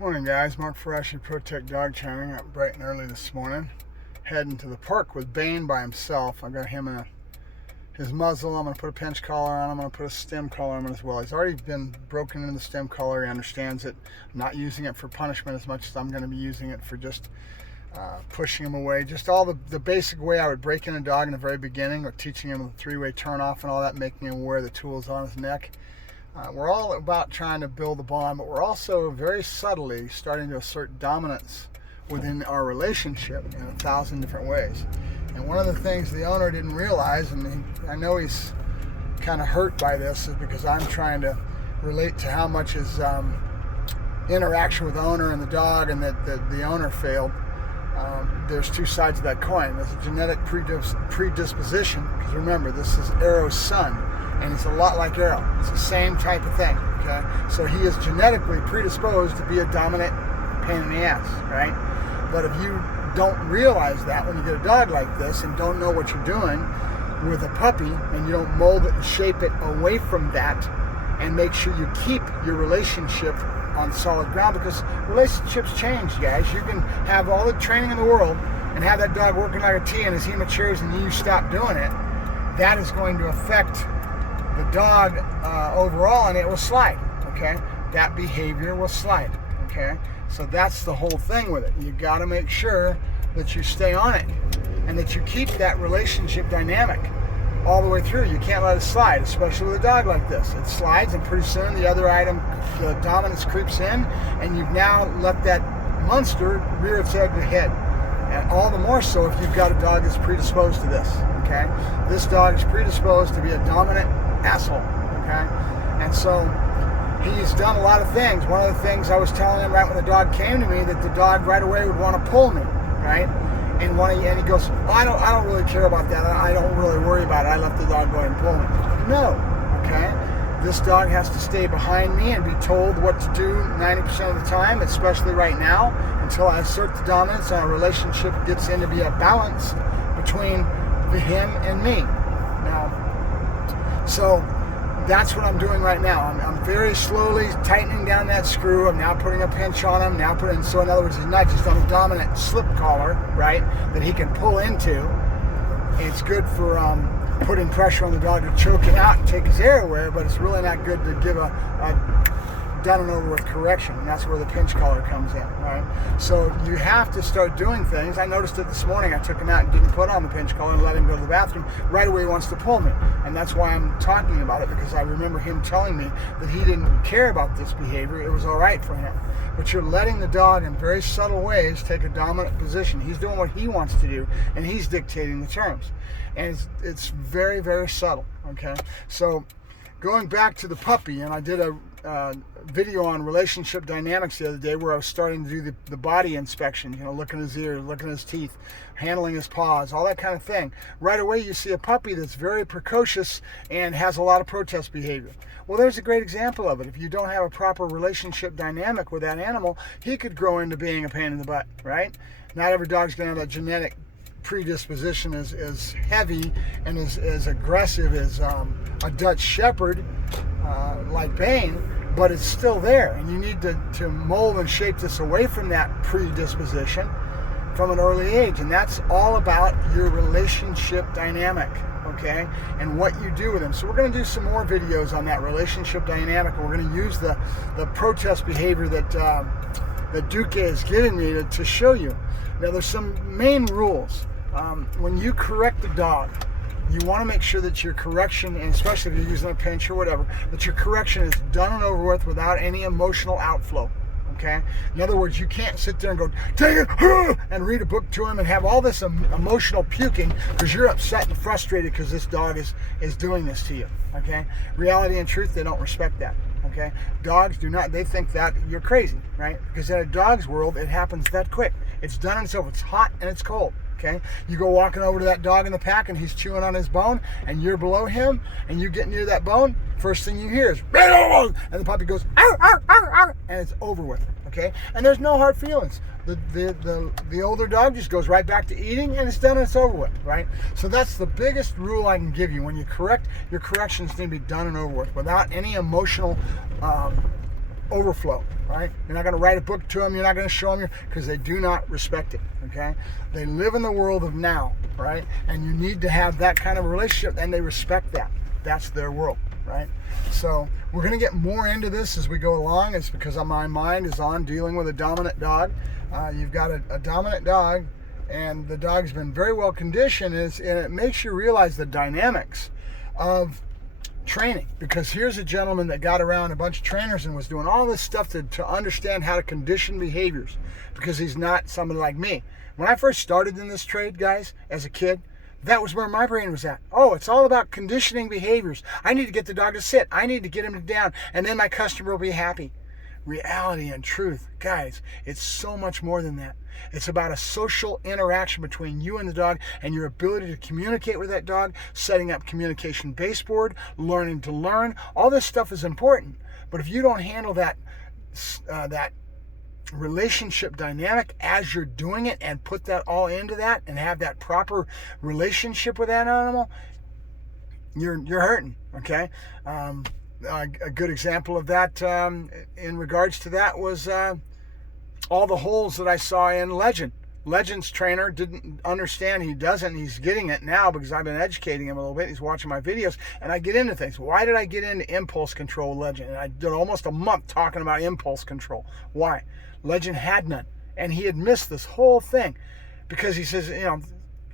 Morning guys, Mark Ferrasci, Protect Dog Training, up bright and early this morning. Heading to the park with Bane by himself. I got him in his muzzle. I'm going to put a pinch collar on. I'm going to put a stem collar on him as well. He's already been broken into the stem collar. He understands it. I'm not using it for punishment as much as I'm going to be using it for just pushing him away. Just all the basic way I would break in a dog in the very beginning, or teaching him the three-way turn off and all that, making him wear the tools on his neck. We're all about trying to build a bond, but we're also very subtly starting to assert dominance within our relationship in 1,000 different ways. And one of the things the owner didn't realize, and I know he's kind of hurt by this, is because I'm trying to relate to how much his interaction with the owner and the dog, and that the owner failed. There's two sides of that coin. There's a genetic predisposition, because remember, this is Arrow's son, and he's a lot like Arrow. It's the same type of thing, okay? So he is genetically predisposed to be a dominant pain in the ass, right? But if you don't realize that when you get a dog like this and don't know what you're doing with a puppy, and you don't mold it and shape it away from that, and make sure you keep your relationship on solid ground, because relationships change, guys. You can have all the training in the world and have that dog working like a T, and as he matures and you stop doing it, that is going to affect the dog overall, and it will slide, okay? That behavior will slide, okay? So that's the whole thing with it. You got to make sure that you stay on it and that you keep that relationship dynamic all the way through. You can't let it slide, especially with a dog like this. It slides, and pretty soon the other item, the dominance, creeps in, and you've now let that monster rear its ugly head. And all the more so if you've got a dog that's predisposed to this, okay? This dog is predisposed to be a dominant asshole, okay? And so he's done a lot of things. One of the things I was telling him right when the dog came to me, that the dog right away would want to pull me, right? And he goes, oh, I don't really care about that. I don't really worry about it. I let the dog go ahead and pull me. No, okay? This dog has to stay behind me and be told what to do 90% of the time, especially right now, until I assert the dominance and our relationship gets into be a balance between him and me. Now, so that's what I'm doing right now. I'm very slowly tightening down that screw. I'm now putting a pinch on him. So in other words, he's not just on a dominant slip collar, right, that he can pull into. It's good for putting pressure on the dog to choke it out and take his air away, but it's really not good to give a done and over with correction, and that's where the pinch collar comes in, right? So you have to start doing things. I noticed it this morning. I took him out and didn't put on the pinch collar and let him go to the bathroom. Right away he wants to pull me, and that's why I'm talking about it, because I remember him telling me that he didn't care about this behavior. It was all right for him. But you're letting the dog in very subtle ways take a dominant position. He's doing what he wants to do, and he's dictating the terms. And it's very, very subtle, okay? So going back to the puppy, and I did a video on relationship dynamics the other day, where I was starting to do the body inspection, looking at his ears, looking at his teeth, handling his paws, all that kind of thing. Right away you see a puppy that's very precocious and has a lot of protest behavior. Well, there's a great example of it. If you don't have a proper relationship dynamic with that animal, he could grow into being a pain in the butt, right? Not every dog's going to have that genetic predisposition as heavy and as aggressive as a Dutch Shepherd like Bane, but it's still there, and you need to mold and shape this away from that predisposition from an early age. And that's all about your relationship dynamic, okay, and what you do with them. So we're going to do some more videos on that relationship dynamic, and we're going to use the protest behavior that Duque has given me to show you. Now, there's some main rules. When you correct the dog, you want to make sure that your correction, and especially if you're using a pinch or whatever, that your correction is done and over with without any emotional outflow, okay? In other words, you can't sit there and go, take it, and read a book to him and have all this emotional puking because you're upset and frustrated because this dog is doing this to you, okay? Reality and truth, they don't respect that, okay? Dogs do not. They think that you're crazy, right? Because in a dog's world, it happens that quick. It's done and it's over. It's hot and it's cold. Okay, you go walking over to that dog in the pack and he's chewing on his bone, and you're below him and you get near that bone, first thing you hear is, and the puppy goes, arr, arr, arr, arr, and it's over with, okay? And there's no hard feelings. The older dog just goes right back to eating, and it's done and it's over with, right? So that's the biggest rule I can give you. When you correct, your corrections need to be done and over with without any emotional overflow, right? You're not going to write a book to them. You're not going to show them because they do not respect it, okay? They live in the world of now, right? And you need to have that kind of a relationship, and they respect that. That's their world, right? So we're going to get more into this as we go along. It's because my mind is on dealing with a dominant dog. You've got a dominant dog, and the dog's been very well conditioned, and it makes you realize the dynamics of training. Because here's a gentleman that got around a bunch of trainers and was doing all this stuff to understand how to condition behaviors, because he's not somebody like me. When I first started in this trade, guys, as a kid, that was where my brain was at. Oh, it's all about conditioning behaviors. I need to get the dog to sit. I need to get him down, and then my customer will be happy. Reality and truth, guys, it's so much more than that. It's about a social interaction between you and the dog, and your ability to communicate with that dog, setting up communication baseboard, learning to learn. All this stuff is important. But if you don't handle that relationship dynamic as you're doing it and put that all into that and have that proper relationship with that animal, you're hurting, okay? A good example of that in regards to that was all the holes that I saw in Legend. Legend's trainer didn't understand. He doesn't. He's getting it now because I've been educating him a little bit. He's watching my videos, and I get into things. Why did I get into impulse control Legend? And I did almost a month talking about impulse control. Why? Legend had none, and he had missed this whole thing because he says,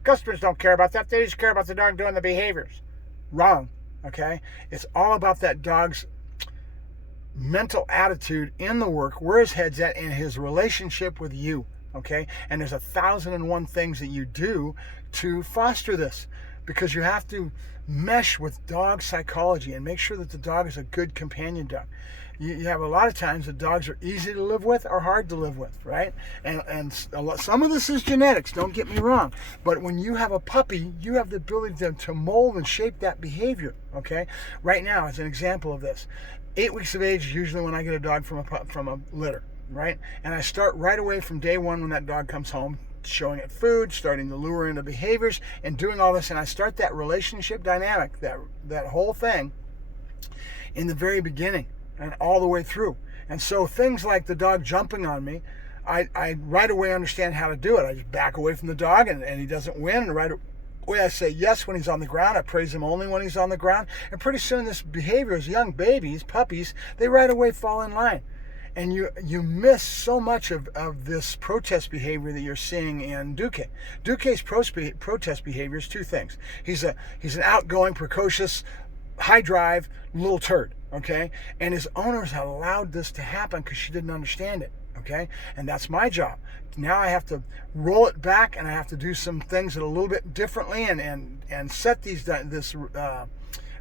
customers don't care about that. They just care about the dog doing the behaviors. Wrong. Okay? It's all about that dog's mental attitude in the work, where his head's at, and his relationship with you. Okay? And there's 1,001 things that you do to foster this, because you have to mesh with dog psychology and make sure that the dog is a good companion dog. You have a lot of times that dogs are easy to live with or hard to live with, right? And some of this is genetics, don't get me wrong. But when you have a puppy, you have the ability to mold and shape that behavior, okay? Right now, as an example of this, 8 weeks of age is usually when I get a dog from a litter, right? And I start right away from day one when that dog comes home, showing it food, starting to lure into behaviors, and doing all this. And I start that relationship dynamic, that whole thing, in the very beginning and all the way through. And so things like the dog jumping on me, I right away understand how to do it. I just back away from the dog, and he doesn't win, and right away I say yes when he's on the ground. I praise him only when he's on the ground. And pretty soon this behavior, as young babies, puppies, they right away fall in line. And you miss so much of this protest behavior that you're seeing in Duque. Duque's protest behavior is two things. He's an outgoing, precocious, high drive little turd, okay? And his owners had allowed this to happen because she didn't understand it, okay? And that's my job. Now I have to roll it back, and I have to do some things that are a little bit differently and set this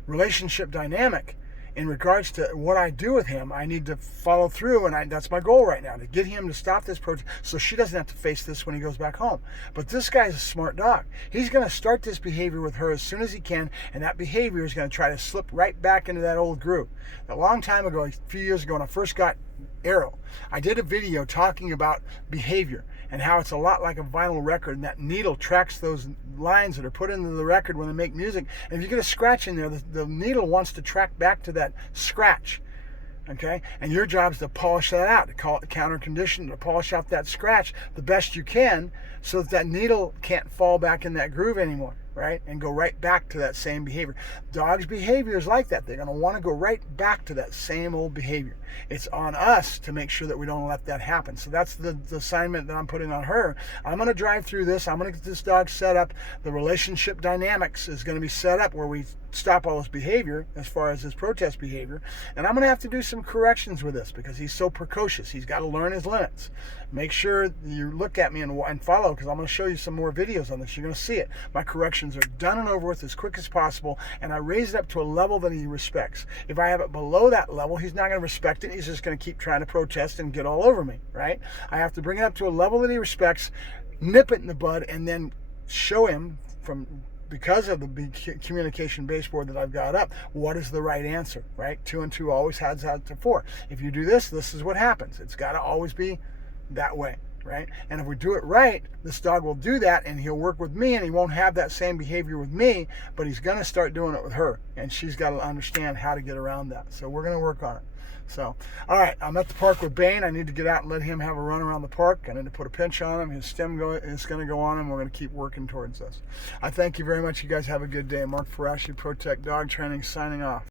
relationship dynamic. In regards to what I do with him, I need to follow through, and that's my goal right now, to get him to stop this protest so she doesn't have to face this when he goes back home. But this guy's a smart dog. He's going to start this behavior with her as soon as he can, and that behavior is going to try to slip right back into that old groove. A long time ago, a few years ago, when I first got Arrow, I did a video talking about behavior and how it's a lot like a vinyl record, and that needle tracks those lines that are put into the record when they make music. And if you get a scratch in there, the needle wants to track back to that scratch, okay? And your job is to polish that out, to call it counter condition, to polish out that scratch the best you can so that needle can't fall back in that groove anymore, right? And go right back to that same behavior. Dogs' behavior is like that. They're going to want to go right back to that same old behavior. It's on us to make sure that we don't let that happen. So that's the assignment that I'm putting on her. I'm going to drive through this. I'm going to get this dog set up. The relationship dynamics is going to be set up where we stop all this behavior as far as his protest behavior. And I'm going to have to do some corrections with this because he's so precocious. He's got to learn his limits. Make sure you look at me and follow, because I'm going to show you some more videos on this. You're going to see it. My corrections are done and over with as quick as possible, and I raise it up to a level that he respects. If I have it below that level, he's not going to respect it. He's just going to keep trying to protest and get all over me, right? I have to bring it up to a level that he respects, nip it in the bud, and then show him because of the communication baseboard that I've got up, what is the right answer, right? 2 and 2 always adds out to 4. If you do this, this is what happens. It's got to always be that way, right? And if we do it right, this dog will do that, and he'll work with me, and he won't have that same behavior with me, but he's going to start doing it with her, and she's got to understand how to get around that. So we're going to work on it. So, all right, I'm at the park with Bane. I need to get out and let him have a run around the park. I need to put a pinch on him. His stem is going to go on him. We're going to keep working towards this. I thank you very much. You guys have a good day. Mark Ferrasci, Protect Dog Training, signing off.